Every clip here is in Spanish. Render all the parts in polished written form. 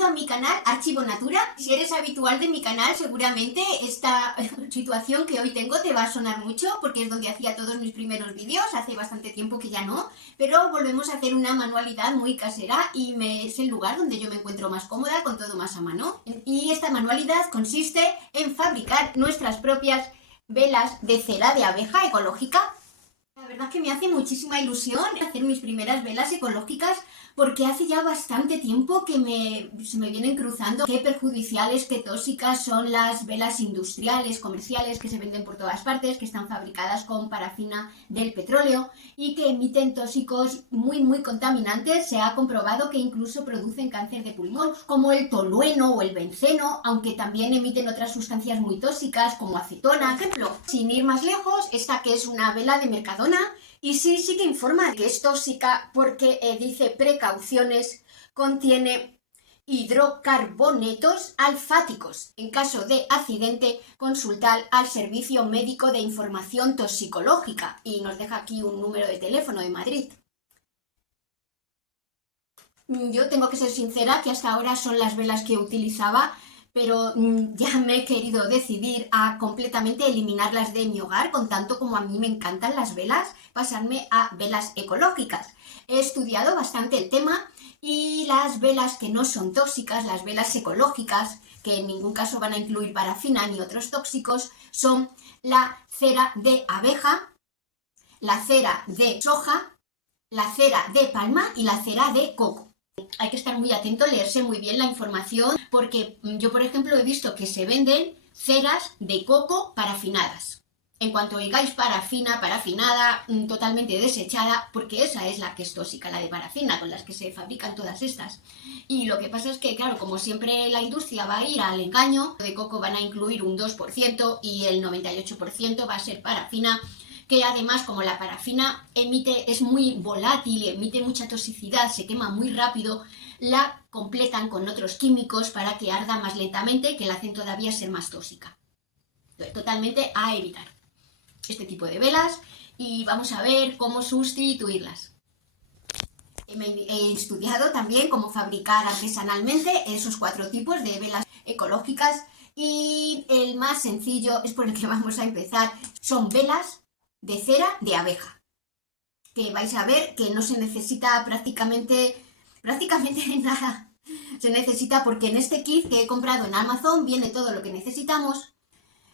bienvenido a mi canal Archivo Natura. Si eres habitual de mi canal, seguramente esta situación que hoy tengo te va a sonar mucho porque es donde hacía todos mis primeros vídeos, hace bastante tiempo que ya no, pero volvemos a hacer una manualidad muy casera y es el lugar donde yo me encuentro más cómoda, con todo más a mano. Y esta manualidad consiste en fabricar nuestras propias velas de cera de abeja ecológica. La verdad es que me hace muchísima ilusión hacer mis primeras velas ecológicas porque hace ya bastante tiempo que se me vienen cruzando qué perjudiciales, qué tóxicas son las velas industriales, comerciales, que se venden por todas partes, que están fabricadas con parafina del petróleo y que emiten tóxicos muy contaminantes. Se ha comprobado que incluso producen cáncer de pulmón, como el tolueno o el benceno, aunque también emiten otras sustancias muy tóxicas como acetona, por ejemplo. Sin ir más lejos, esta que es una vela de Mercadona, y sí que informa que es tóxica porque dice precauciones, contiene hidrocarbonetos alfáticos. En caso de accidente, consultar al Servicio Médico de Información Toxicológica. Y nos deja aquí un número de teléfono de Madrid. Yo tengo que ser sincera que hasta ahora son las velas que utilizaba, pero ya me he querido decidir a completamente eliminarlas de mi hogar, con tanto como a mí me encantan las velas, pasarme a velas ecológicas. He estudiado bastante el tema y las velas que no son tóxicas, las velas ecológicas, que en ningún caso van a incluir parafina ni otros tóxicos, son la cera de abeja, la cera de soja, la cera de palma y la cera de coco. Hay que estar muy atento, leerse muy bien la información, porque yo, por ejemplo, he visto que se venden ceras de coco parafinadas. En cuanto oigáis parafinada, totalmente desechada, porque esa es la que es tóxica, la de parafina, con las que se fabrican todas estas. Y lo que pasa es que, claro, como siempre la industria va a ir al engaño, de coco van a incluir un 2% y el 98% va a ser parafina, que además, como la parafina es muy volátil, emite mucha toxicidad, se quema muy rápido, la completan con otros químicos para que arda más lentamente, que la hacen todavía ser más tóxica. Entonces, totalmente a evitar este tipo de velas y vamos a ver cómo sustituirlas. He estudiado también cómo fabricar artesanalmente esos 4 tipos de velas ecológicas y el más sencillo es por el que vamos a empezar. Son velas de cera de abeja, que vais a ver que no se necesita prácticamente nada. Se necesita porque en este kit que he comprado en Amazon viene todo lo que necesitamos.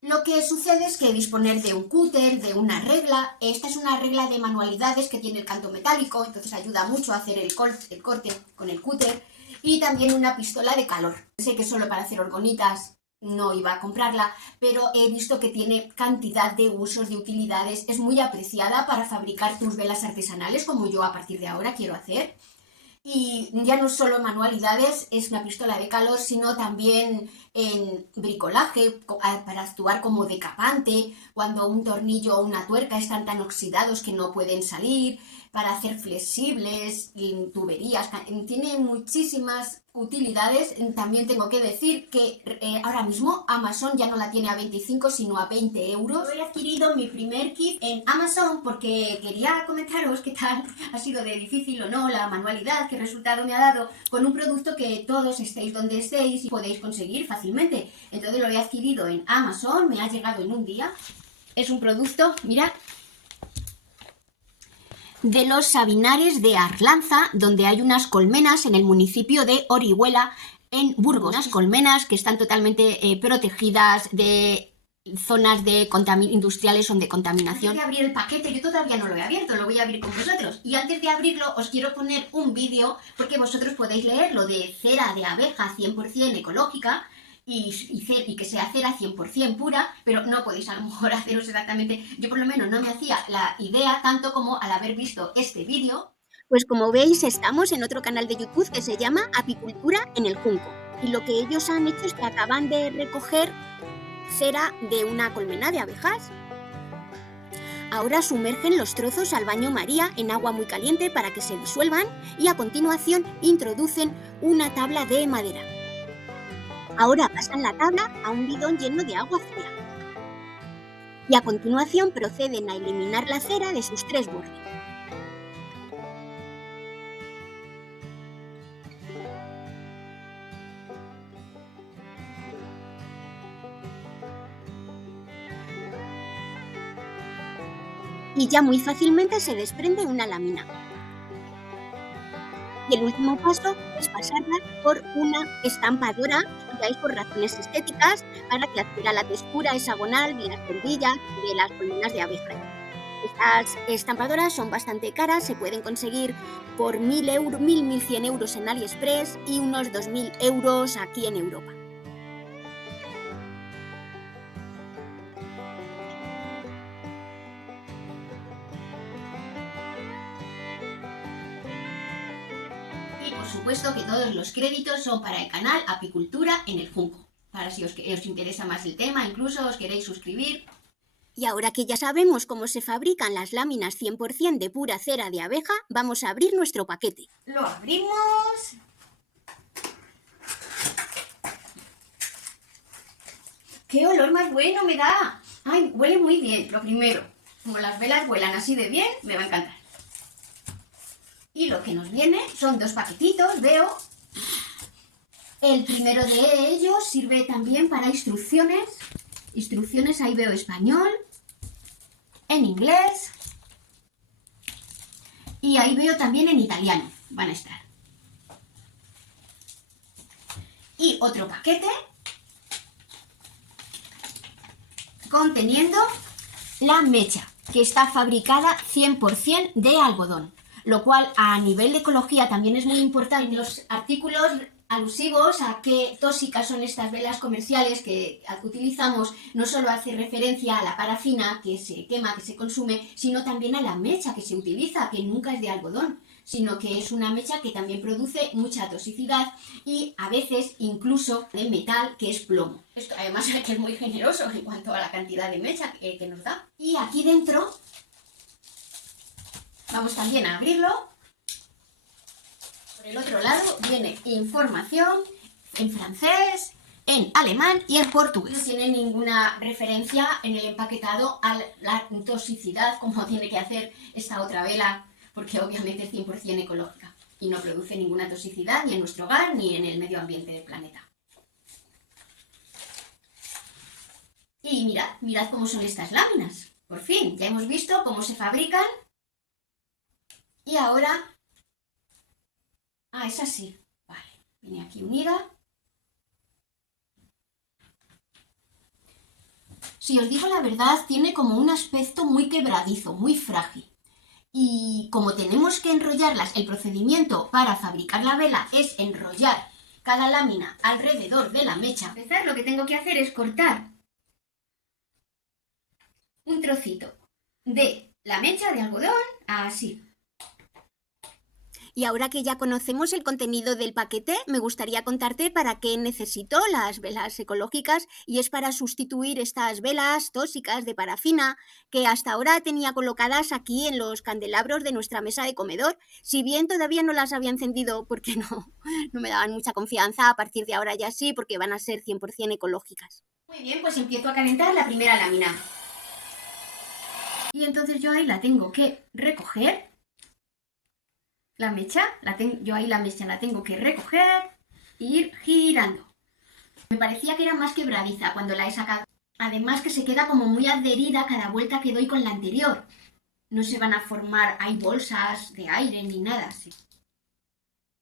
Lo que sucede es que disponer de un cúter, de una regla. Esta es una regla de manualidades que tiene el canto metálico, entonces ayuda mucho a hacer el corte con el cúter. Y también una pistola de calor. Sé que solo para hacer orgonitas no iba a comprarla, pero he visto que tiene cantidad de usos, de utilidades. Es muy apreciada para fabricar tus velas artesanales, como yo a partir de ahora quiero hacer. Y ya no solo manualidades, es una pistola de calor, sino también en bricolaje, para actuar como decapante, cuando un tornillo o una tuerca están tan oxidados que no pueden salir, para hacer flexibles, tuberías, tiene muchísimas utilidades. También tengo que decir que ahora mismo Amazon ya no la tiene a 25 sino a 20 euros. Yo he adquirido mi primer kit en Amazon porque quería comentaros qué tal ha sido de difícil o no la manualidad, qué resultado me ha dado con un producto que todos estéis donde estéis y podéis conseguir fácilmente. Entonces lo he adquirido en Amazon, me ha llegado en un día. Es un producto, mirad, de los Sabinares de Arlanza, donde hay unas colmenas en el municipio de Orihuela, en Burgos. Unas colmenas que están totalmente protegidas de zonas industriales o de contaminación. Antes de abrir el paquete, yo todavía no lo he abierto, lo voy a abrir con vosotros. Y antes de abrirlo os quiero poner un vídeo, porque vosotros podéis leerlo, de cera de abeja 100% ecológica, y que sea cera 100% pura, pero no podéis a lo mejor haceros exactamente, yo por lo menos no me hacía la idea tanto como al haber visto este vídeo. Pues como veis estamos en otro canal de YouTube que se llama Apicultura en el Junco, y lo que ellos han hecho es que acaban de recoger cera de una colmena de abejas. Ahora sumergen los trozos al baño María en agua muy caliente para que se disuelvan y a continuación introducen una tabla de madera. Ahora pasan la tabla a un bidón lleno de agua fría y a continuación proceden a eliminar la cera de sus 3 bordes. y ya muy fácilmente se desprende una lámina. Y el último paso es pasarla por una estampadora, esto ya es por razones estéticas, para que adquiera la textura hexagonal de las bombillas de las colmenas de abeja. Estas estampadoras son bastante caras, se pueden conseguir por 1.000 euros, 1.100 euros en AliExpress y unos 2.000 euros aquí en Europa. Y por supuesto que todos los créditos son para el canal Apicultura en el Junco. Para si os interesa más el tema, incluso os queréis suscribir. Y ahora que ya sabemos cómo se fabrican las láminas 100% de pura cera de abeja, vamos a abrir nuestro paquete. Lo abrimos. ¡Qué olor más bueno me da! ¡Ay, huele muy bien! Lo primero, como las velas vuelan así de bien, me va a encantar. Y lo que nos viene son 2 paquetitos, veo. El primero de ellos sirve también para instrucciones. Instrucciones, ahí veo español, en inglés y ahí veo también en italiano, van a estar. Y otro paquete conteniendo la mecha, que está fabricada 100% de algodón, lo cual a nivel de ecología también es muy importante. Los artículos alusivos a qué tóxicas son estas velas comerciales que utilizamos no solo hace referencia a la parafina que se quema, que se consume, sino también a la mecha que se utiliza, que nunca es de algodón, sino que es una mecha que también produce mucha toxicidad y a veces incluso de metal, que es plomo. Esto además que es muy generoso en cuanto a la cantidad de mecha que nos da. Y aquí dentro vamos también a abrirlo. Por el otro lado viene información en francés, en alemán y en portugués. No tiene ninguna referencia en el empaquetado a la toxicidad como tiene que hacer esta otra vela, porque obviamente es 100% ecológica y no produce ninguna toxicidad ni en nuestro hogar ni en el medio ambiente del planeta. Y mirad cómo son estas láminas. Por fin, ya hemos visto cómo se fabrican. Y ahora... Ah, es así. Vale, viene aquí unida. Si os digo la verdad, tiene como un aspecto muy quebradizo, muy frágil. Y como tenemos que enrollarlas, el procedimiento para fabricar la vela es enrollar cada lámina alrededor de la mecha. Para empezar, lo que tengo que hacer es cortar un trocito de la mecha de algodón, así. Y ahora que ya conocemos el contenido del paquete, me gustaría contarte para qué necesito las velas ecológicas, y es para sustituir estas velas tóxicas de parafina que hasta ahora tenía colocadas aquí en los candelabros de nuestra mesa de comedor. Si bien todavía no las había encendido porque no me daban mucha confianza, a partir de ahora ya sí, porque van a ser 100% ecológicas. Muy bien, pues empiezo a calentar la primera lámina. Y entonces yo ahí la tengo que recoger. La mecha, yo ahí la mecha la tengo que recoger e ir girando. Me parecía que era más quebradiza cuando la he sacado. Además que se queda como muy adherida cada vuelta que doy con la anterior. No se van a formar, hay bolsas de aire ni nada así.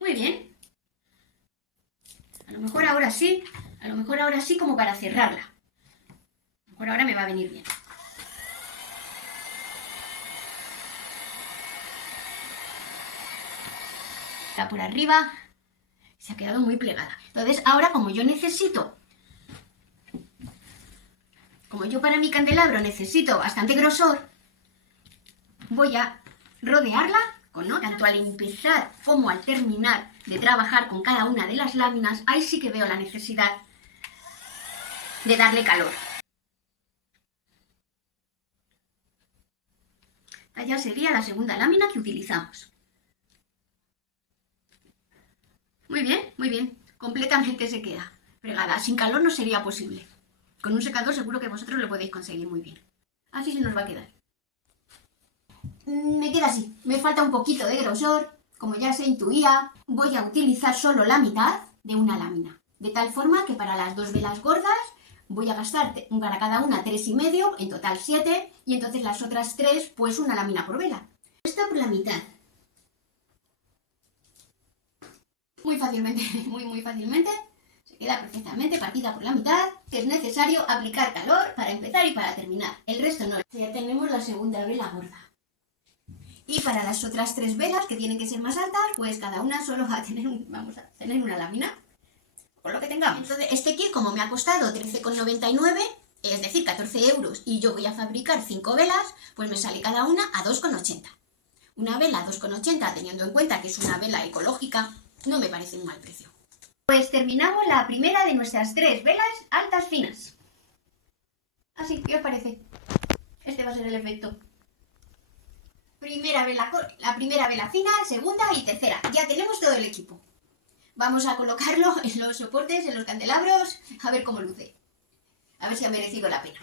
Muy bien. A lo mejor ahora sí como para cerrarla. A lo mejor ahora me va a venir bien. Por arriba se ha quedado muy plegada. Entonces ahora como yo para mi candelabro necesito bastante grosor, voy a rodearla con, ¿no? Tanto al empezar como al terminar de trabajar con cada una de las láminas, ahí sí que veo la necesidad de darle calor. Esta ya sería la segunda lámina que utilizamos. Muy bien, completamente se queda plegada. Sin calor no sería posible. Con un secador seguro que vosotros lo podéis conseguir muy bien. Así se nos va a quedar. Me queda así, me falta un poquito de grosor. Como ya se intuía, voy a utilizar solo la mitad de una lámina. De tal forma que para las 2 velas gordas voy a gastar para cada una 3,5, en total 7, y entonces las otras 3, pues una lámina por vela. Esta por la mitad. Muy fácilmente, muy fácilmente, se queda perfectamente partida por la mitad, que es necesario aplicar calor para empezar y para terminar. El resto no. Ya tenemos la segunda vela gorda. Y para las otras 3 velas, que tienen que ser más altas, pues cada una solo va a tener, vamos a tener una lámina, por lo que tengamos. Entonces, este kit, como me ha costado 13,99, es decir, 14 euros, y yo voy a fabricar 5 velas, pues me sale cada una a 2,80. Una vela a 2,80, teniendo en cuenta que es una vela ecológica, no me parece un mal precio. Pues terminamos la primera de nuestras 3 velas altas finas. Así, ¿qué os parece? Este va a ser el efecto. La primera vela fina, segunda y tercera. Ya tenemos todo el equipo. Vamos a colocarlo en los soportes, en los candelabros, a ver cómo luce. A ver si ha merecido la pena.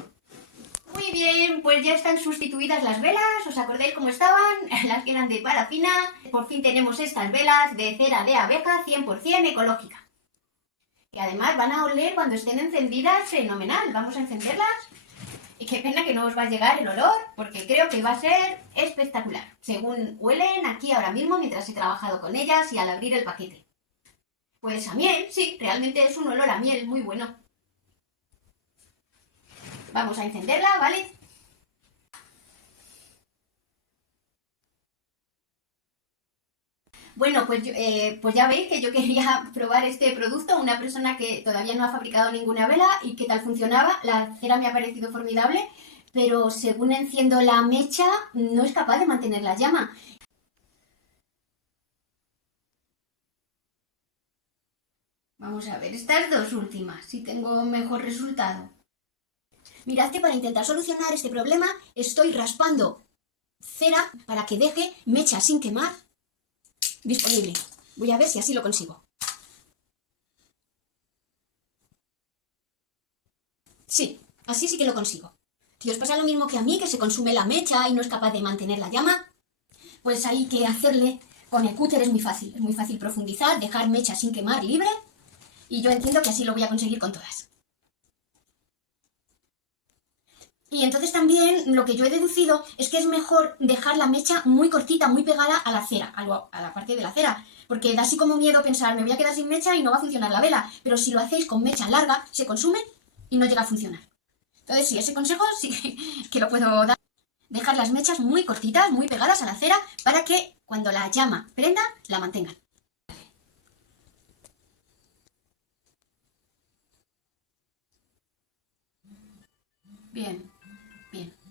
Muy bien, pues ya están sustituidas las velas. ¿Os acordáis cómo estaban? Las que eran de parafina. Por fin tenemos estas velas de cera de abeja 100% ecológica. Y además van a oler cuando estén encendidas fenomenal. Vamos a encenderlas. Y qué pena que no os va a llegar el olor, porque creo que va a ser espectacular. Según huelen aquí ahora mismo, mientras he trabajado con ellas y al abrir el paquete. Pues a miel, sí, realmente es un olor a miel muy bueno. Vamos a encenderla, ¿vale? Bueno, pues ya veis que yo quería probar este producto. Una persona que todavía no ha fabricado ninguna vela y qué tal funcionaba. La cera me ha parecido formidable, pero según enciendo la mecha no es capaz de mantener la llama. Vamos a ver estas dos últimas, si tengo mejor resultado. Mirad que para intentar solucionar este problema estoy raspando cera para que deje mecha sin quemar disponible. Voy a ver si así lo consigo. Sí, así sí que lo consigo. Si os pasa lo mismo que a mí, que se consume la mecha y no es capaz de mantener la llama, pues hay que hacerle. Con el cúter es muy fácil profundizar, dejar mecha sin quemar libre, y yo entiendo que así lo voy a conseguir con todas. Y entonces también lo que yo he deducido es que es mejor dejar la mecha muy cortita, muy pegada a la cera, a la parte de la cera, porque da así como miedo pensar, me voy a quedar sin mecha y no va a funcionar la vela, pero si lo hacéis con mecha larga, se consume y no llega a funcionar. Entonces sí, ese consejo sí que lo puedo dar. Dejar las mechas muy cortitas, muy pegadas a la cera, para que cuando la llama prenda, la mantengan. Bien.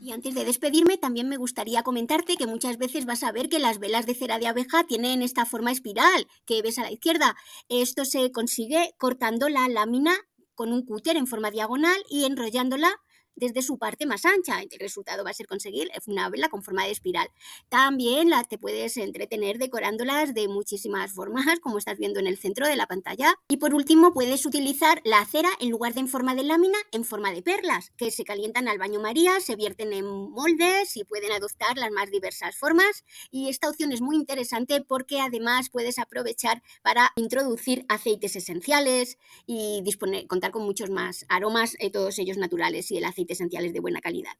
Y antes de despedirme, también me gustaría comentarte que muchas veces vas a ver que las velas de cera de abeja tienen esta forma espiral que ves a la izquierda. Esto se consigue cortando la lámina con un cúter en forma diagonal y enrollándola desde su parte más ancha. El resultado va a ser conseguir una vela con forma de espiral. También te puedes entretener decorándolas de muchísimas formas, como estás viendo en el centro de la pantalla. Y por último, puedes utilizar la cera en lugar de en forma de lámina, en forma de perlas, que se calientan al baño María, se vierten en moldes y pueden adoptar las más diversas formas. Y esta opción es muy interesante porque además puedes aprovechar para introducir aceites esenciales y contar con muchos más aromas, todos ellos naturales, y el aceite esenciales de buena calidad,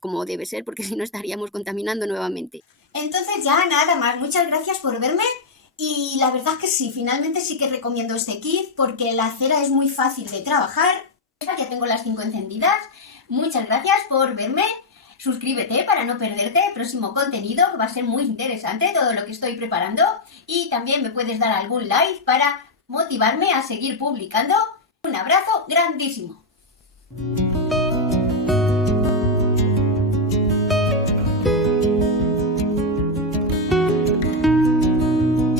como debe ser, porque si no estaríamos contaminando nuevamente. Entonces ya nada más, muchas gracias por verme, y la verdad que sí, finalmente sí que recomiendo este kit porque la cera es muy fácil de trabajar. Ya tengo las 5 encendidas. Muchas gracias por verme. Suscríbete para no perderte el próximo contenido, que va a ser muy interesante todo lo que estoy preparando, y también me puedes dar algún like para motivarme a seguir publicando. Un abrazo grandísimo.